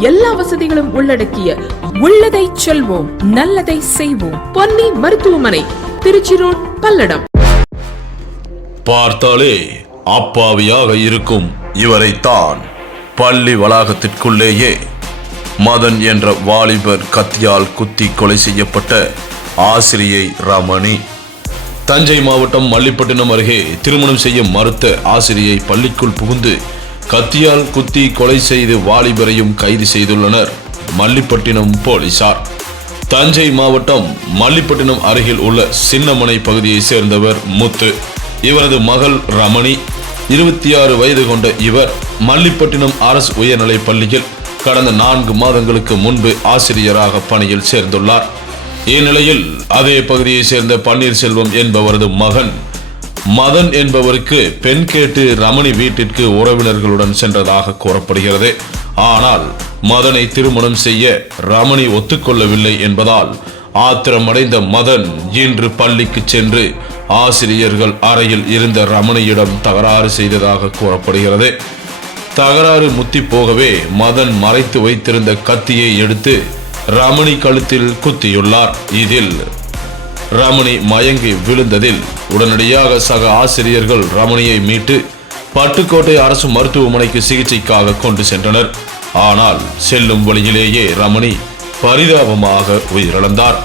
எல்லா வசதிகளும் உள்ளடக்கிய உள்ளதை செல்வோம் நல்லதை செய்வோம். பொன்னி மருத்துவமனை திருச்சி ரோட் பல்லடம். பார்த்தாலே அப்பாவியாக இருக்கும் இவரைத்தான் பள்ளி வளாகத்திற்குள்ளேயே மதன் என்ற வாலிபர் கத்தியால் குத்தி கொலை செய்யப்பட்ட ஆசிரியை ரமணி. தஞ்சை மாவட்டம் மல்லிப்பட்டினம் அருகே திருமணம் செய்ய மறுத்த ஆசிரியை பள்ளிக்குள் புகுந்து கத்தியால் குத்தி கொலை செய்து வாலிபரையும் கைது செய்துள்ளனர். மல்லிப்பட்டினம் போலீசார். தஞ்சை மாவட்டம் மல்லிப்பட்டினம் அருகில் உள்ள சின்னமனை பகுதியைச் சேர்ந்தவர் முத்து. இவரது மகள் ரமணி. இருபத்தி ஆறு வயது கொண்ட இவர் மல்லிப்பட்டினம் அரசு உயர்நிலைப் பள்ளியில் கடந்த நான்கு மாதங்களுக்கு முன்பு ஆசிரியராக பணியில் சேர்ந்துள்ளார். இந்நிலையில் அதே பகுதியைச் சேர்ந்த பன்னீர்செல்வம் என்பவரது மகன் மதன் என்பவருக்கு பெண் கேட்டு ரமணி வீட்டிற்கு உறவினர்களுடன் சென்றதாக கூறப்படுகிறது. ஆனால் மதனை திருமணம் செய்ய ரமணி ஒத்துக்கொள்ளவில்லை என்பதால் ஆத்திரமடைந்த மதன் இன்று பள்ளிக்கு சென்று ஆசிரியர்கள் அறையில் இருந்த ரமணியிடம் தகராறு செய்ததாக கூறப்படுகிறது. தகராறு முத்தி போகவே மதன் மறைத்து வைத்திருந்த கத்தியை எடுத்து ரமணி கழுத்தில் குத்தியுள்ளார். இதில் ரமணி மயங்கி விழுந்ததில் உடனடியாக சக ஆசிரியர்கள் ரமணியை மீட்டு பட்டுக்கோட்டை அரசு மருத்துவமனைக்கு சிகிச்சைக்காக கொண்டு சென்றனர். ஆனால் செல்லும் வழியிலேயே ரமணி பரிதாபமாக உயிரிழந்தார்.